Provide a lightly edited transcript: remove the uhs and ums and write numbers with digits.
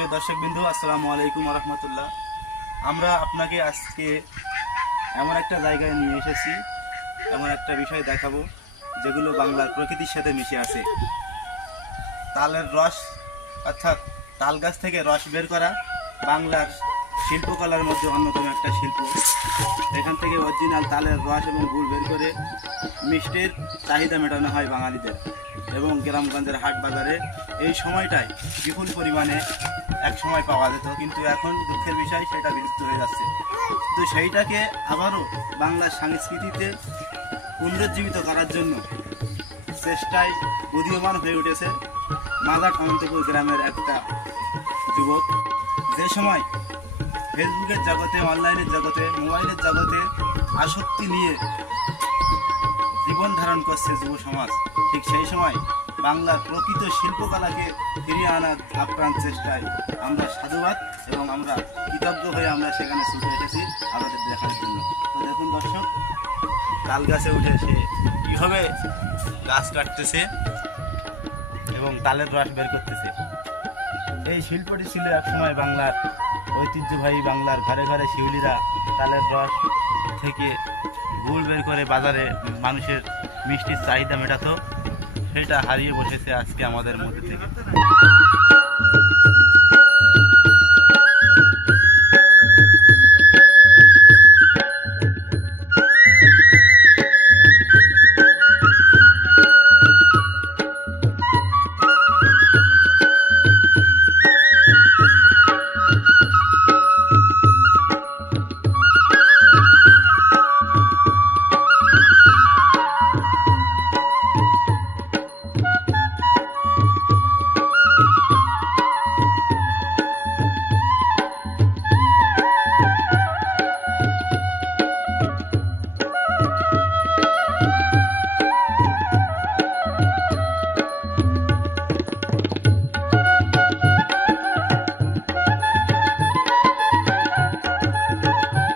সুপ্রিয় দর্শকবৃন্দু, আসসালামু আলাইকুম ওয়া রাহমাতুল্লাহ। আমরা আপনাকে আজকে এমন একটা জায়গায় নিয়ে এসেছি, এমন একটা বিষয় দেখাবো যেগুলো বাংলার প্রকৃতির সাথে মিশে আছে। তালের রস অর্থাৎ তাল গাছ থেকে রস বের করা বাংলার শিল্পকলার মধ্যে অন্যতম একটা শিল্প। এখান থেকে অরিজিনাল তালের রস এবং গুড় বের করে মিষ্টির চাহিদা মেটানো হয় বাঙালিদের, এবং গ্রামগঞ্জের হাট বাজারে এই সময়টায় বিপুল পরিমাণে এক সময় পাওয়া যেত, কিন্তু এখন দুঃখের বিষয় সেটা বিলুপ্ত হয়ে যাচ্ছে। তো সেইটাকে আবারও বাংলার সংস্কৃতিতে পুনরুজ্জীবিত করার জন্য চেষ্টায় উদীয়মান হয়ে উঠেছে মাদার অনন্তপুর গ্রামের একটা যুবক। যে সময় ফেসবুকের জগতে, অনলাইনের জগতে, মোবাইলের জগতে আসক্তি নিয়ে জীবন ধারণ করছে যুব সমাজ, ঠিক সেই সময় বাংলার প্রকৃত শিল্পকলাকে ফিরিয়ে আনার আপ্রাণ চেষ্টায় আমরা সাধুবাদ এবং আমরা কৃতজ্ঞ হয়ে আমরা সেখানে ছুটে এসেছি আমাদের দেখার জন্য। তো দেখুন দর্শক, তাল গাছে উঠে সে কীভাবে গাছ কাটতেছে এবং তালের রস বের করতেছে। এই শিল্পটি ছিল একসময় বাংলার ঐতিহ্যবাহী। বাংলার ঘরে ঘরে শিউলিরা তালের রস থেকে গুড় বের করে বাজারে মানুষের মিষ্টির চাহিদা মেটাতো, সেটা হারিয়ে বসেছে আজকে আমাদের মধ্যে থেকে।